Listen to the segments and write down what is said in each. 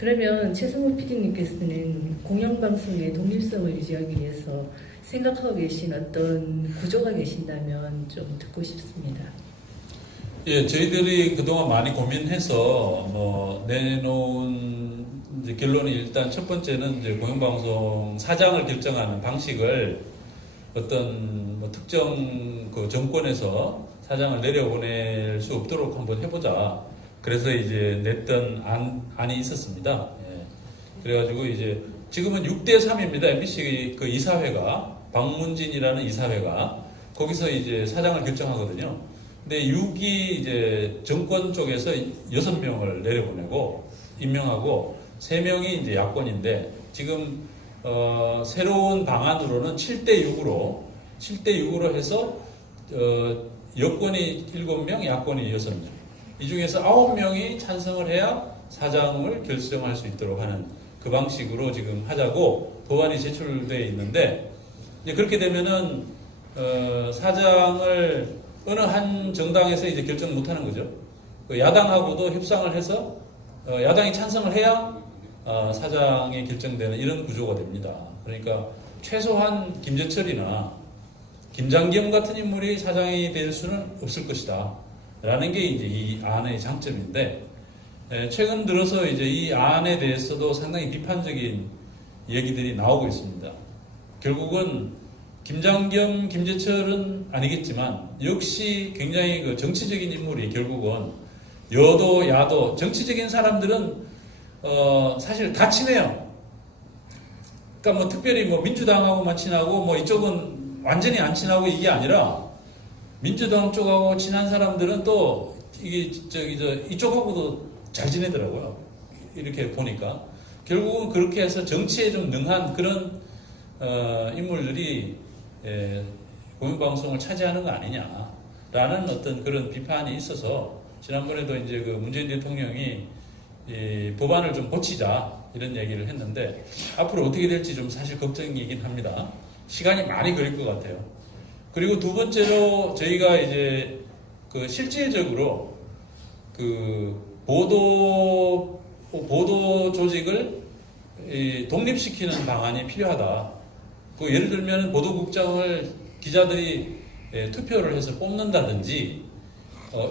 그러면 최승호 PD님께서는 공영방송의 독립성을 유지하기 위해서 생각하고 계신 어떤 구조가 계신다면 좀 듣고 싶습니다. 예, 저희들이 그동안 많이 고민해서 내놓은 이제 결론이 일단 첫 번째는 이제 공영방송 사장을 결정하는 방식을 어떤 특정 그 정권에서 사장을 내려보낼 수 없도록 한번 해보자. 그래서 이제 냈던 안이 있었습니다. 예. 그래가지고 이제 지금은 6대3입니다. MBC 그 이사회가 박문진이라는 이사회가 거기서 이제 사장을 결정하거든요. 근데 6이 이제 정권 쪽에서 6명을 내려보내고 임명하고 3명이 이제 야권인데 지금 새로운 방안으로는 7대6으로 해서 여권이 7명, 야권이 6명. 이 중에서 9명이 찬성을 해야 사장을 결정할 수 있도록 하는 그 방식으로 지금 하자고 법안이 제출되어 있는데 이제 그렇게 되면은 사장을 어느 한 정당에서 이제 결정 못 하는 거죠. 그 야당하고도 협상을 해서 야당이 찬성을 해야 사장이 결정되는 이런 구조가 됩니다. 그러니까 최소한 김재철이나 김장겸 같은 인물이 사장이 될 수는 없을 것이다. 라는 게 이제 이 안의 장점인데, 최근 들어서 이제 이 안에 대해서도 상당히 비판적인 얘기들이 나오고 있습니다. 결국은 김장겸, 김재철은 아니겠지만, 역시 굉장히 그 정치적인 인물이 결국은 여도, 야도, 정치적인 사람들은, 사실 다 친해요. 그러니까 특별히 민주당하고만 친하고, 이쪽은 완전히 안 친하고 이게 아니라, 민주당 쪽하고 친한 사람들은 또 이게 이쪽하고도 잘 지내더라고요. 이렇게 보니까 결국은 그렇게 해서 정치에 좀 능한 그런 인물들이 공영방송을 차지하는 거 아니냐라는 어떤 그런 비판이 있어서 지난번에도 이제 그 문재인 대통령이 이 법안을 좀 고치자 이런 얘기를 했는데 앞으로 어떻게 될지 좀 사실 걱정이긴 합니다. 시간이 많이 걸릴 것 같아요. 그리고 두 번째로 저희가 이제 그 실질적으로 그 보도 조직을 독립시키는 방안이 필요하다. 그 예를 들면 보도국장을 기자들이 투표를 해서 뽑는다든지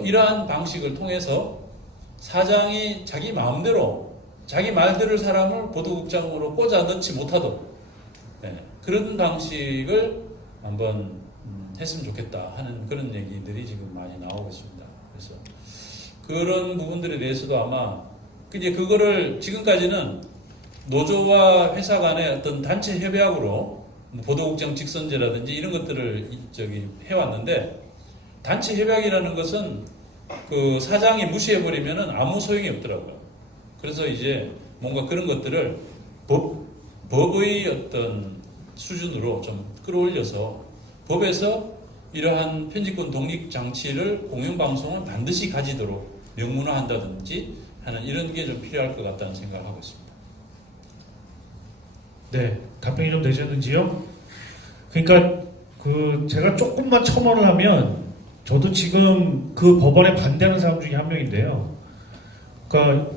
이러한 방식을 통해서 사장이 자기 마음대로 자기 말 들을 사람을 보도국장으로 꽂아 넣지 못하도록 그런 방식을 한번 했으면 좋겠다 하는 그런 얘기들이 지금 많이 나오고 있습니다. 그래서 그런 부분들에 대해서도 아마 이제 그거를 지금까지는 노조와 회사 간의 어떤 단체 협약으로 보도국장 직선제라든지 이런 것들을 해왔는데 단체 협약이라는 것은 그 사장이 무시해버리면은 아무 소용이 없더라고요. 그래서 이제 뭔가 그런 것들을 법의 어떤 수준으로 좀 끌어올려서 법에서 이러한 편집권 독립 장치를 공영방송은 반드시 가지도록 명문화한다든지 하는 이런 게 좀 필요할 것 같다는 생각을 하고 있습니다. 네, 답변이 좀 되셨는지요? 그러니까 제가 조금만 첨언을 하면 저도 지금 그 법안에 반대하는 사람 중에 한 명인데요. 그러니까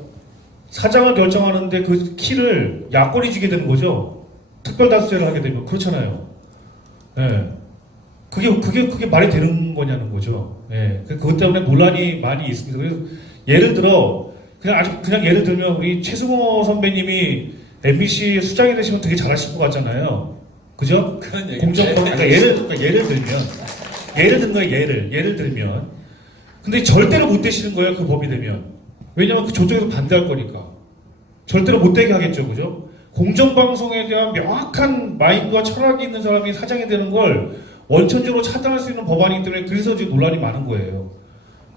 사장을 결정하는데 그 키를 야권이 쥐게 되는 거죠. 특별다수제를 하게 되면 그렇잖아요. 네. 그게 말이 되는 거냐는 거죠. 예. 그것 때문에 논란이 많이 있습니다. 그래서 예를 들어, 그냥 예를 들면 우리 최승호 선배님이 MBC 수장이 되시면 되게 잘하실 것 같잖아요. 그죠? 그런 얘기. 그러니까 예를 들면. 근데 절대로 못 되시는 거예요, 그 법이 되면. 왜냐면 그 저쪽에서 반대할 거니까. 절대로 못 되게 하겠죠, 그죠? 공정방송에 대한 명확한 마인드와 철학이 있는 사람이 사장이 되는 걸 원천적으로 차단할 수 있는 법안이기 때문에 그래서 지금 논란이 많은 거예요.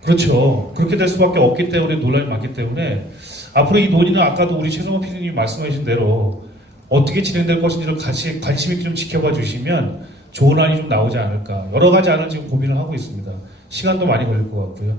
그렇죠. 그렇게 될 수밖에 없기 때문에 논란이 많기 때문에 앞으로 이 논의는 아까도 우리 최성호 PD님이 말씀하신 대로 어떻게 진행될 것인지를 같이 관심 있게 좀 지켜봐 주시면 좋은 안이 좀 나오지 않을까. 여러 가지 안을 지금 고민을 하고 있습니다. 시간도 많이 걸릴 것 같고요.